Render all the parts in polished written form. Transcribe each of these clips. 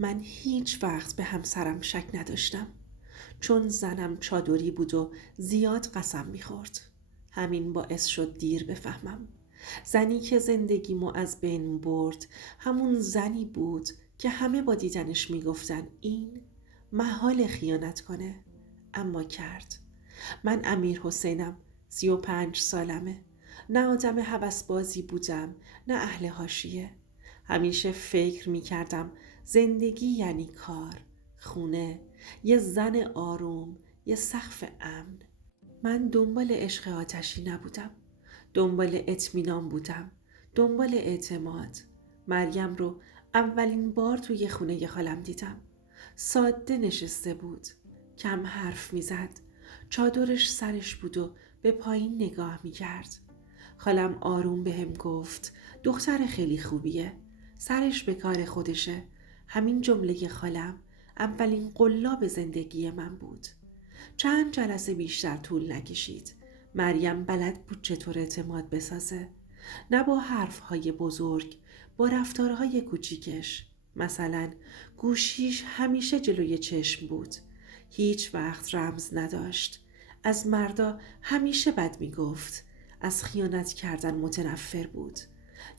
من هیچ وقت به همسرم شک نداشتم، چون زنم چادری بود و زیاد قسم میخورد. همین باعث شد دیر بفهمم. زنی که زندگیمو از بین برد همون زنی بود که همه با دیدنش میگفتن این محال خیانت کنه، اما کرد. من امیر حسینم، 35 سالمه. نه آدم هوسبازی بودم، نه اهل حاشیه. همیشه فکر میکردم زندگی یعنی کار، خونه، یه زن آروم، یه سقف امن. من دنبال عشق آتشی نبودم، دنبال اطمینان بودم، دنبال اعتماد. مریم رو اولین بار توی خونه خالم دیدم. ساده نشسته بود، کم حرف میزد، چادرش سرش بود و به پایین نگاه میکرد. خالم آروم بهم گفت دختر خیلی خوبیه، سرش به کار خودشه. همین جمله خالم اولین قلاب زندگی من بود. چند جلسه بیشتر طول نکشید. مریم بلد بود چطور اعتماد بسازه. نه با حرفهای بزرگ، با رفتارهای کوچیکش. مثلا گوشیش همیشه جلوی چشم بود. هیچ وقت رمز نداشت. از مردا همیشه بد میگفت. از خیانت کردن متنفر بود.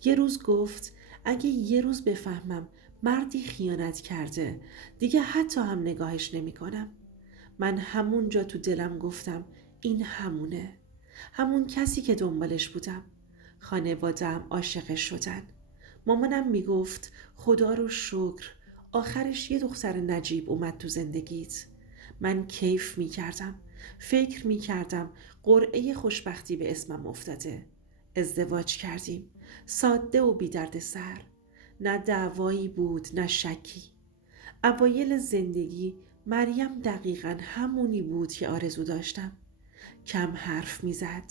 یه روز گفت اگه یه روز بفهمم مردی خیانت کرده دیگه حتی هم نگاهش نمی کنم. من همونجا تو دلم گفتم این همونه، همون کسی که دنبالش بودم. خانواده‌ام عاشقش شدن. مامانم میگفت خدا رو شکر آخرش یه دختر نجیب اومد تو زندگیت. من کیف میکردم، فکر میکردم قرعه خوشبختی به اسمم افتاده. ازدواج کردیم، ساده و بی درد سر. نه دعوایی بود نه شکی. اوایل زندگی مریم دقیقاً همونی بود که آرزو داشتم. کم حرف میزد،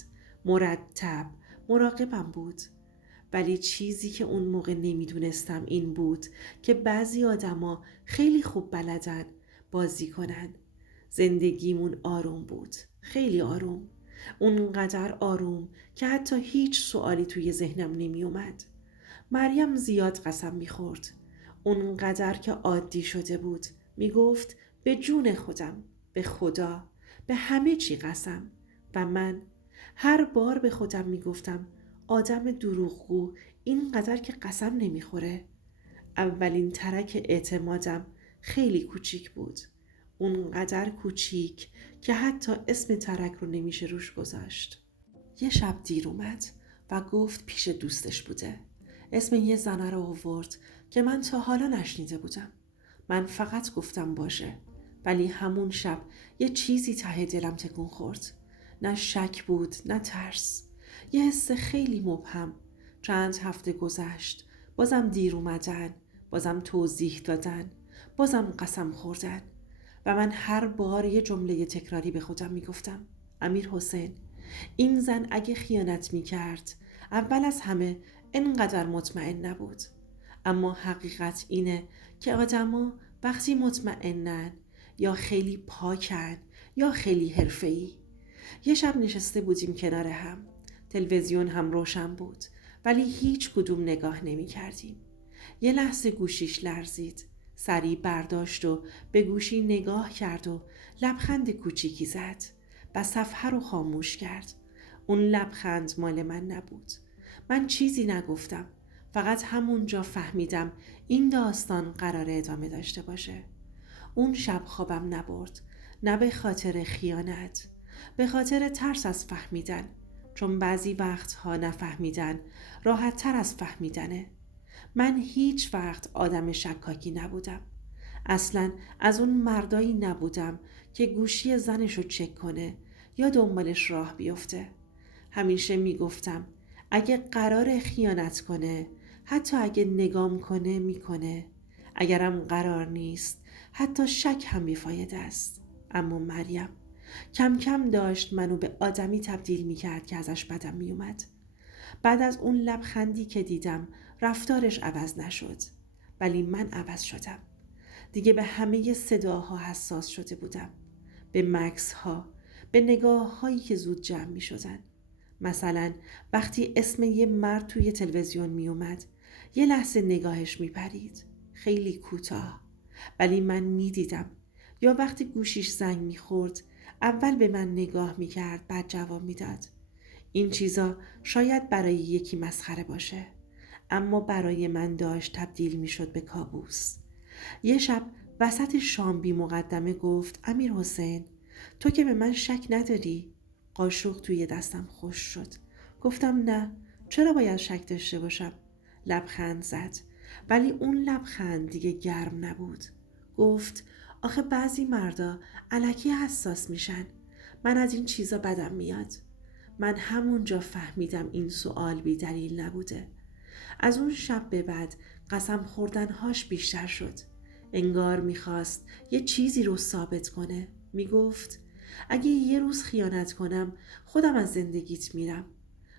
مرتب، مراقبم بود. ولی چیزی که اون موقع نمیدونستم این بود که بعضی آدما خیلی خوب بلدن بازی کنن. زندگیمون آروم بود، خیلی آروم. اونقدر آروم که حتی هیچ سوالی توی ذهنم نمی اومد. مریم زیاد قسم میخورد. اونقدر که عادی شده بود. میگفت به جون خودم، به خدا، به همه چی قسم. و من هر بار به خودم میگفتم آدم دروغگو اینقدر که قسم نمیخوره. اولین ترک اعتمادم خیلی کوچیک بود. اونقدر کوچیک که حتی اسم ترک رو نمیشه روش گذاشت. یه شب دیر اومد و گفت پیش دوستش بوده. اسم یه زنه رو آورد که من تا حالا نشنیده بودم. من فقط گفتم باشه. ولی همون شب یه چیزی ته دلم تکون خورد. نه شک بود نه ترس. یه حس خیلی مبهم. چند هفته گذشت. بازم دیر اومدن. بازم توضیح دادن. بازم قسم خوردن. و من هر بار یه جمله تکراری به خودم میگفتم امیر حسین، این زن اگه خیانت میکرد اول از همه انقدر مطمئن نبود. اما حقیقت اینه که آدما وقتی مطمئنن یا خیلی پاکن یا خیلی حرفه‌ای. یه شب نشسته بودیم کنار هم. تلویزیون هم روشن بود ولی هیچ کدوم نگاه نمی کردیم. یه لحظه گوشیش لرزید. سریع برداشت و به گوشی نگاه کرد و لبخند کوچیکی زد و صفحه رو خاموش کرد. اون لبخند مال من نبود. من چیزی نگفتم. فقط همونجا فهمیدم این داستان قراره ادامه داشته باشه. اون شب خوابم نبرد. نه به خاطر خیانت، به خاطر ترس از فهمیدن. چون بعضی وقتها نفهمیدن راحت تر از فهمیدنه. من هیچ وقت آدم شکاکی نبودم. اصلاً از اون مردایی نبودم که گوشی زنشو چک کنه یا دنبالش راه بیفته. همیشه میگفتم اگه قرار خیانت کنه، حتی اگه نگام کنه میکنه. اگرم قرار نیست، حتی شک هم بیفایده است. اما مریم کم کم داشت منو به آدمی تبدیل میکرد که ازش بدم میومد. بعد از اون لبخندی که دیدم رفتارش عوض نشد، ولی من عوض شدم. دیگه به همه صداها حساس شده بودم، به مکس ها، به نگاه هایی که زود جمع می شدن. مثلا وقتی اسم یه مرد توی تلویزیون می اومد، یه لحظه نگاهش می پرید، خیلی کوتاه. ولی من میدیدم. یا وقتی گوشیش زنگ میخورد اول به من نگاه میکرد بعد جواب میداد. این چیزا شاید برای یکی مسخره باشه، اما برای من داشت تبدیل میشد به کابوس. یه شب وسط شام بی مقدمه گفت امیر حسین، تو که به من شک نداری؟ قاشق توی دستم خوش شد. گفتم نه، چرا باید شک داشته باشم؟ لبخند زد، ولی اون لبخند دیگه گرم نبود. گفت آخه بعضی مردا الکی حساس میشن. من از این چیزا بدم میاد. من همونجا فهمیدم این سوال بی دلیل نبوده. از اون شب به بعد قسم خوردنهاش بیشتر شد. انگار میخواست یه چیزی رو ثابت کنه. میگفت اگه یه روز خیانت کنم خودم از زندگیت میرم.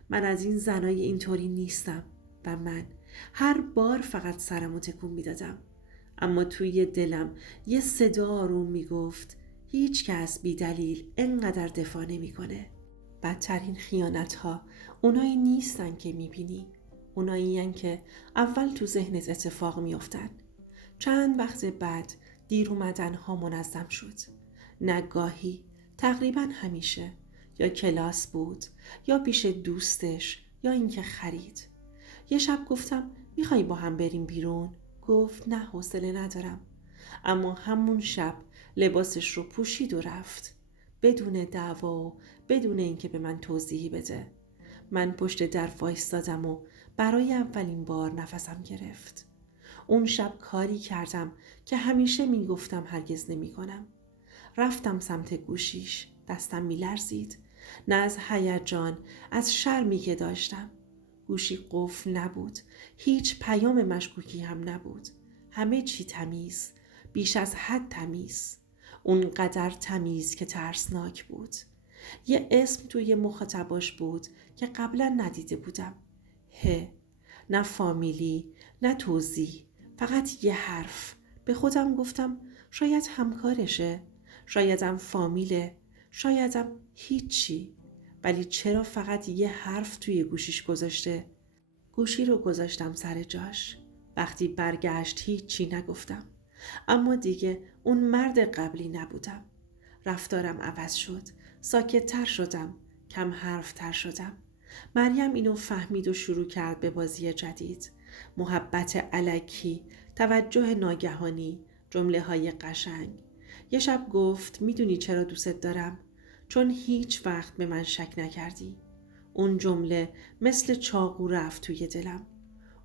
من از این زنای اینطوری نیستم. و من هر بار فقط سرمو تکون میدادم. اما توی دلم یه صدا آروم میگفت هیچ کس بی دلیل انقدر دفاع نمیکنه. بدترین خیانت ها اونایی نیستن که میبینی، اونایین که اول تو ذهنت اتفاق میافتن. چند وقت بعد دیر اومدن ها منظم شد. نگاهی، تقریبا همیشه، یا کلاس بود یا پیش دوستش یا اینکه خرید. یه شب گفتم میخوای با هم بریم بیرون؟ گفت نه حوصله ندارم. اما همون شب لباسش رو پوشید و رفت، بدون دعوا و بدون اینکه به من توضیحی بده. من پشت در وایستادم و برای اولین بار نفسم گرفت. اون شب کاری کردم که همیشه میگفتم هرگز نمی کنم. رفتم سمت گوشیش، دستم میلرزید، نه از هیجان، از شرمی که داشتم. گوشی قفل نبود، هیچ پیام مشکوکی هم نبود. همه چی تمیز، بیش از حد تمیز، اونقدر تمیز که ترسناک بود. یه اسم توی مخاطباش بود که قبلا ندیده بودم. ه. نه فامیلی، نه توضیح، فقط یه حرف. به خودم گفتم شاید همکارشه، شایدم فامیله، شایدم هیچی. ولی چرا فقط یه حرف توی گوشیش گذاشته؟ گوشی رو گذاشتم سر جاش. وقتی برگشت هیچی نگفتم. اما دیگه اون مرد قبلی نبودم. رفتارم عوض شد. ساکت تر شدم. کم حرف تر شدم. مریم اینو فهمید و شروع کرد به بازی جدید. محبت الکی، توجه ناگهانی، جمله های قشنگ. یه شب گفت میدونی چرا دوست دارم؟ چون هیچ وقت به من شک نکردی. اون جمله مثل چاقو رفت توی دلم.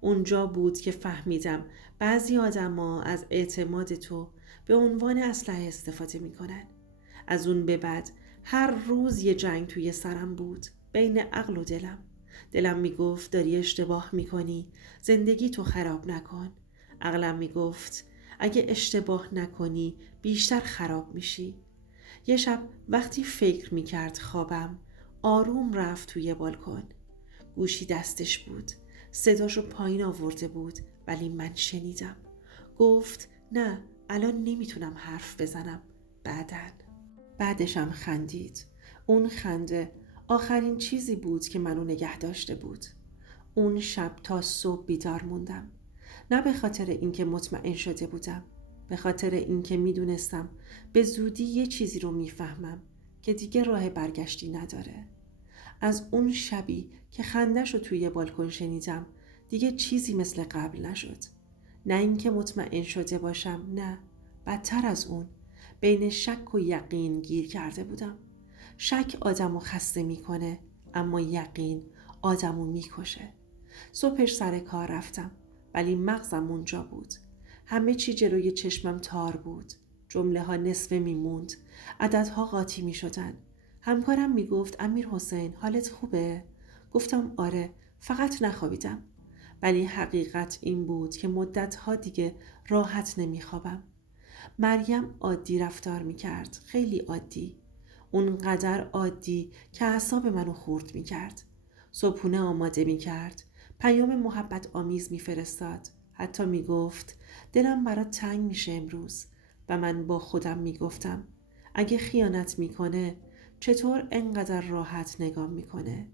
اونجا بود که فهمیدم بعضی آدما از اعتماد تو به عنوان اسلحه استفاده میکنن. از اون به بعد هر روز یه جنگ توی سرم بود، بین عقل و دلم. دلم میگفت داری اشتباه میکنی، زندگی تو خراب نکن. عقلم میگفت اگه اشتباه نکنی بیشتر خراب میشی. یه شب وقتی فکر میکرد خوابم، آروم رفت توی بالکن. گوشی دستش بود، صداشو پایین آورده بود، ولی من شنیدم. گفت نه، الان نمیتونم حرف بزنم، بعدشم خندید. اون خنده آخرین چیزی بود که منو نگه داشته بود. اون شب تا صبح بیدار موندم. نه به خاطر اینکه مطمئن شده بودم، به خاطر اینکه میدونستم به زودی یه چیزی رو میفهمم که دیگه راه برگشتی نداره. از اون شبی که خندش رو توی بالکن شنیدم دیگه چیزی مثل قبل نشد. نه اینکه مطمئن شده باشم، نه، بدتر از اون، بین شک و یقین گیر کرده بودم. شک آدمو خسته میکنه، اما یقین آدمو میکشه. صبحش سر کار رفتم، ولی مغزم اونجا بود. همه چی جلوی چشمم تار بود. جمله ها نصفه میموند، عددها قاطی میشدن. همکارم میگفت امیر حسین حالت خوبه؟ گفتم آره، فقط نخوابیدم. ولی حقیقت این بود که مدتها دیگه راحت نمیخوابم. مریم عادی رفتار میکرد، خیلی عادی. اونقدر عادی که اعصاب منو خورد میکرد. صبحونه آماده میکرد، پیام محبت آمیز میفرستاد، حتی میگفت دلم برات تنگ میشه امروز. و من با خودم میگفتم اگه خیانت میکنه چطور انقدر راحت نگاه میکنه؟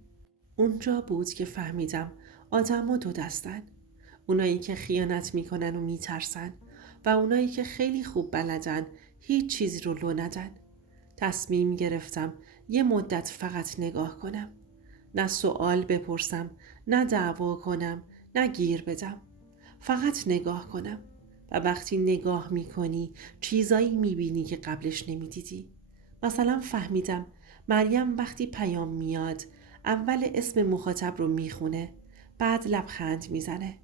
اونجا بود که فهمیدم آدم ها دو دستن. اونایی که خیانت میکنن و میترسن، و اونایی که خیلی خوب بلدن هیچ چیزی رو لو ندن. تصمیم گرفتم یه مدت فقط نگاه کنم. نه سوال بپرسم، نه دعوا کنم، نه گیر بدم. فقط نگاه کنم. و وقتی نگاه میکنی چیزایی میبینی که قبلش نمیدیدی. مثلا فهمیدم مریم وقتی پیام میاد اول اسم مخاطب رو میخونه، بعد لبخند میزنه.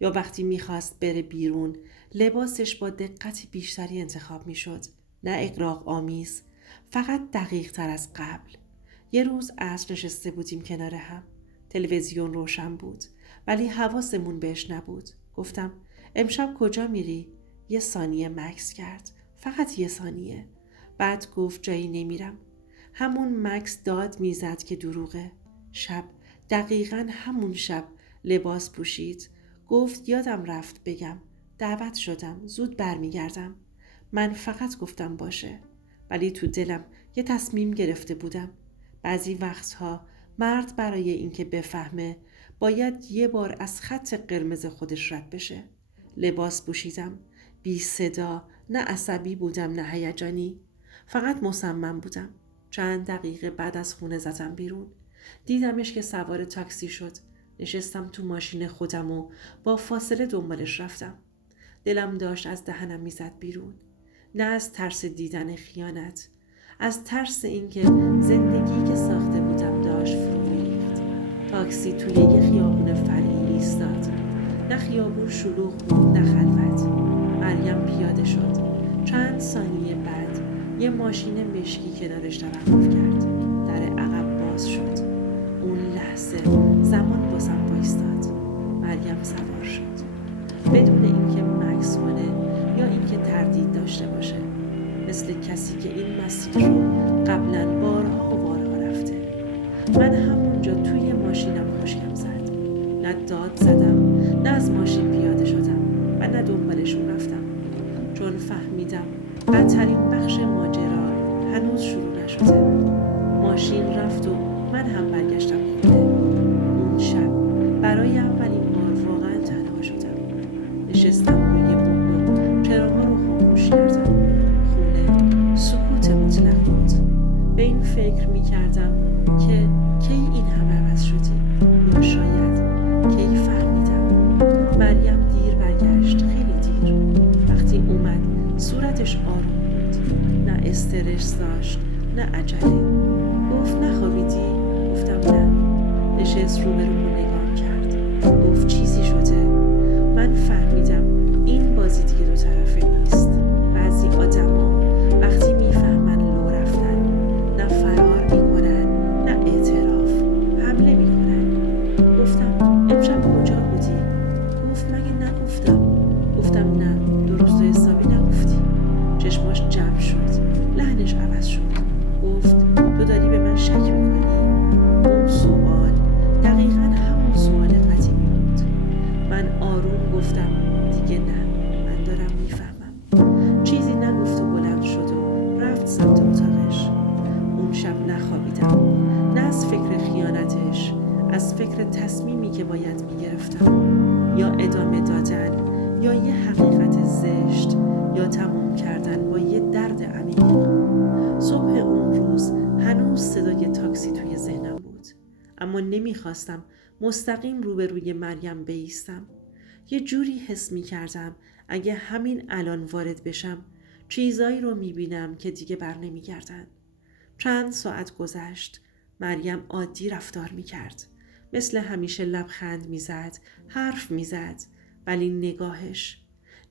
یا وقتی میخواست بره بیرون لباسش با دقت بیشتری انتخاب میشد، نه اغراق آمیز، فقط دقیق تر از قبل. یه روز عصر نشسته بودیم کنار هم. تلویزیون روشن بود ولی حواسمون بهش نبود. گفتم امشب کجا میری؟ یه ثانیه مکث کرد، فقط یه ثانیه. بعد گفت جایی نمیرم. همون مکث داد میزد که دروغه. شب، دقیقاً همون شب لباس پوشید. گفت یادم رفت بگم دعوت شدم، زود برمیگردم. من فقط گفتم باشه، ولی تو دلم یه تصمیم گرفته بودم. بعضی وقتها مرد برای اینکه بفهمه باید یه بار از خط قرمز خودش رد بشه. لباس پوشیدم، بی صدا، نه عصبی بودم نه هیجانی، فقط مصمم بودم. چند دقیقه بعد از خونه زدم بیرون. دیدمش که سوار تاکسی شد. نشستم تو ماشین خودم و با فاصله دنبالش رفتم. دلم داشت از دهنم میزد بیرون. نه از ترس دیدن خیانت، از ترس اینکه زندگی که ساخته بودم داشت فرو می‌ریخت. تاکسی توی یه خیابون فرعی ایستاد. نه خیابون شلوغ بود نه خلوت. مریم پیاده شد. چند ثانیه بعد یه ماشین مشکی کنارش توقف کرد. در عقب باز شد. اون لحظه زمان واسم وایستاد. مریم سوار شد بدون اینکه مکث کنه یا اینکه تردید داشته باشه، مثل کسی که این مسیر رو قبلا بارها و بارها رفته. من همونجا توی ماشینم خشکم زد. نه داد زدم، نه از ماشین پیاده شدم و نه دنبالشون رفتم، چون فهمیدم بدترین بخش ماجرا هنوز شروع نشده. ماشین رفت و من هم برگشتم خونه. اون شب برای اولین بار واقعا تنها شدم. نشستم روی بوم، چراغا رو خاموش کردم. خونه سکوت مطلق بود. به این فکر می کردم که کی این همه عوض شدی، یا شاید کی فهمیدم. مریم دیر برگشت، خیلی دیر. وقتی اومد صورتش آروم بود، نه استرس داشت نه عجله. گفت نخوابیدی؟ گفتم نه. نشست روبرومو نگاه کرد. گفت چیزی شده. من فهمیدم این بازی دیگه دو طرفه نیست. بعضی آدما وقتی میفهمن لو رفتن، نه فرار میکنن نه اعتراف، حمله میکنن. گفتم امشب کجا بودی؟ گفت مگه نگفتم؟ گفتم نه، درست و حسابی نگفتی. چشماش جمع شد، لحنش عوض شد. گفت تو داری به من شک میکنی؟ اون سوال دقیقاً همون سوال قدیمی بود. من آروم گفتم دیگه نه، من دارم میفهمم. چیزی نگفت و بلند شد و رفت سمت اتاقش. اون شب نخوابیدم، نه از فکر خیانتش، از فکر تصمیمی که باید میگرفتم، یا ادامه دادن، یا یه حقیقت زشت، یا تموم کردن با یه درد عمیق. صبح اون روز هنوز صدای تاکسی توی ذهنم بود، اما نمیخواستم مستقیم روبروی مریم بایستم. یه جوری حس میکردم اگه همین الان وارد بشم چیزایی رو میبینم که دیگه بر نمیگردن. چند ساعت گذشت. مریم عادی رفتار میکرد. مثل همیشه لبخند میزد، حرف میزد، ولی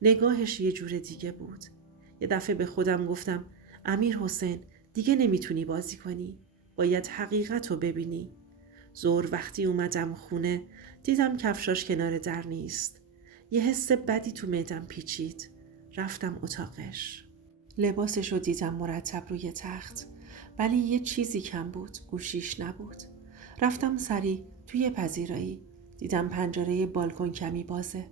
نگاهش یه جور دیگه بود. یه دفعه به خودم گفتم امیر حسین دیگه نمیتونی بازی کنی. باید حقیقت رو ببینی. ظهر وقتی اومدم خونه دیدم کفشاش کنار در نیست. یه حس بدی تو معدم پیچید. رفتم اتاقش. لباسش رو دیدم مرتب روی تخت، ولی یه چیزی کم بود، گوشیش نبود. رفتم سریع توی پذیرایی. دیدم پنجره بالکن کمی بازه.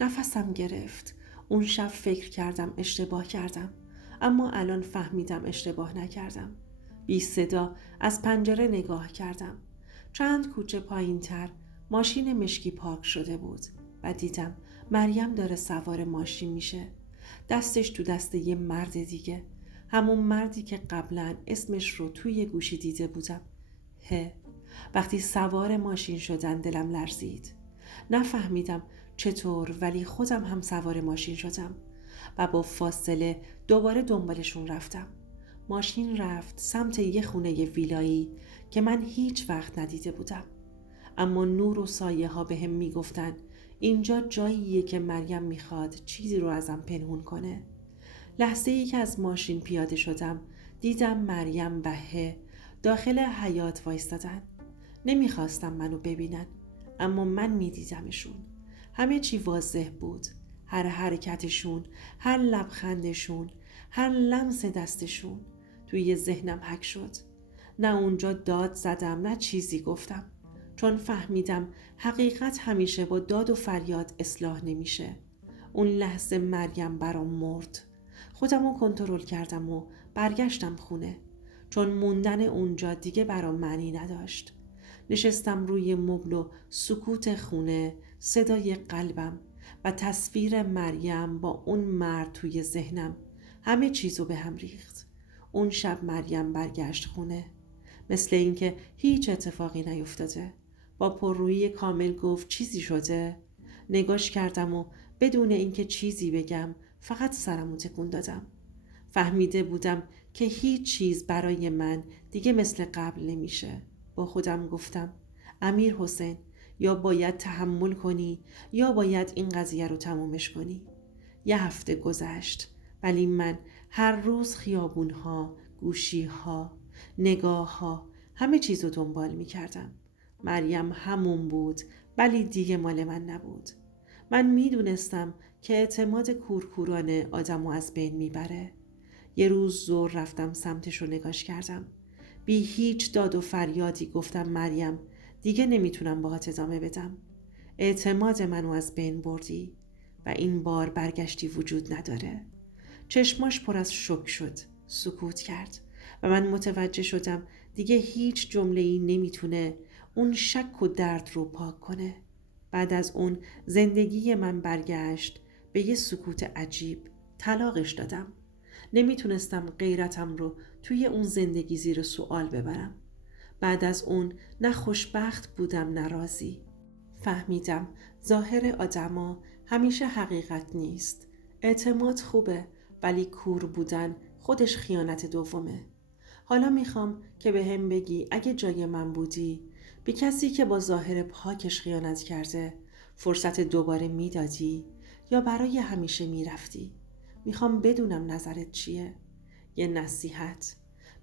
نفسم گرفت. اون شب فکر کردم اشتباه کردم، اما الان فهمیدم اشتباه نکردم. بی صدا از پنجره نگاه کردم. چند کوچه پایین تر ماشین مشکی پارک شده بود و دیدم مریم داره سوار ماشین میشه. دستش تو دست یه مرد دیگه، همون مردی که قبلا اسمش رو توی گوشی دیده بودم. وقتی سوار ماشین شدن دلم لرزید. نفهمیدم چطور، ولی خودم هم سوار ماشین شدم و با فاصله دوباره دنبالشون رفتم. ماشین رفت سمت یه خونه ویلایی که من هیچ وقت ندیده بودم، اما نور و سایه ها به هم می گفتن اینجا جاییه که مریم میخواد چیزی رو ازم پنهون کنه. لحظه ای که از ماشین پیاده شدم دیدم مریم و داخل حیاط وایستادن. نمیخواستم منو ببینن، اما من میدیدمشون. همه چی واضح بود، هر حرکتشون، هر لبخندشون، هر لمس دستشون توی ذهنم حک شد. نه اونجا داد زدم نه چیزی گفتم، چون فهمیدم حقیقت همیشه با داد و فریاد اصلاح نمیشه. اون لحظه مریم برام مرد. خودم رو کنترل کردم و برگشتم خونه، چون موندن اونجا دیگه برام معنی نداشت. نشستم روی مبل و سکوت خونه، صدای قلبم و تصویر مریم با اون مرد توی ذهنم همه چیزو به هم ریخت. اون شب مریم برگشت خونه، مثل اینکه هیچ اتفاقی نیفتاده. با پررویی کامل گفت چیزی شده؟ نگاش کردم و بدون اینکه چیزی بگم فقط سرمو تکون دادم. فهمیده بودم که هیچ چیز برای من دیگه مثل قبل نمیشه. با خودم گفتم امیر حسین، یا باید تحمل کنی یا باید این قضیه رو تمومش کنی. 1 هفته گذشت، ولی من هر روز خیابونها، گوشیها، نگاهها، همه چیز رو دنبال می کردم. مریم همون بود، ولی دیگه مال من نبود. من می دونستم که اعتماد کورکورانه آدمو از بین می بره. یه روز ظهر رفتم سمتش رو نگاش کردم. بی هیچ داد و فریادی گفتم مریم دیگه نمیتونم باهات ادامه بدم. اعتماد منو از بین بردی و این بار برگشتی وجود نداره. چشماش پر از شوک شد، سکوت کرد و من متوجه شدم دیگه هیچ جمله‌ای نمیتونه اون شک و درد رو پاک کنه. بعد از اون زندگی من برگشت به یه سکوت عجیب. طلاقش دادم. نمیتونستم غیرتم رو توی اون زندگی زیر سوال ببرم. بعد از اون نه خوشبخت بودم نه راضی. فهمیدم ظاهر آدما همیشه حقیقت نیست. اعتماد خوبه، ولی کور بودن خودش خیانت دومه. حالا میخوام که به هم بگی اگه جای من بودی به کسی که با ظاهر پاکش خیانت کرده فرصت دوباره میدادی یا برای همیشه میرفتی؟ میخوام بدونم نظرت چیه. یه نصیحت: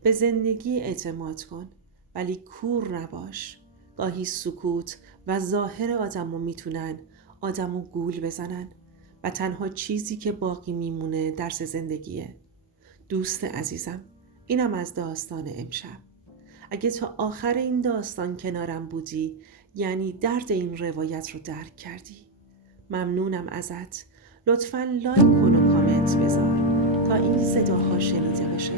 به زندگی اعتماد کن، ولی کور نباش. گاهی سکوت و ظاهر آدمو میتونن آدمو گول بزنن و تنها چیزی که باقی میمونه درس زندگیه. دوست عزیزم، اینم از داستان امشب. اگه تا آخر این داستان کنارم بودی، یعنی درد این روایت رو درک کردی. ممنونم ازت. لطفاً لایک کن و کامنت بذار تا این صداها شنیده بشه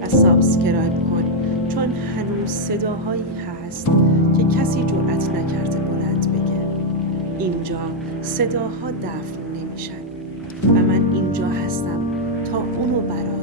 و سابسکرایب کن، چون هنوز صداهایی هست که کسی جرأت نکرده بلند بگه. اینجا صداها دفن نمیشن و من اینجا هستم تا اونو برای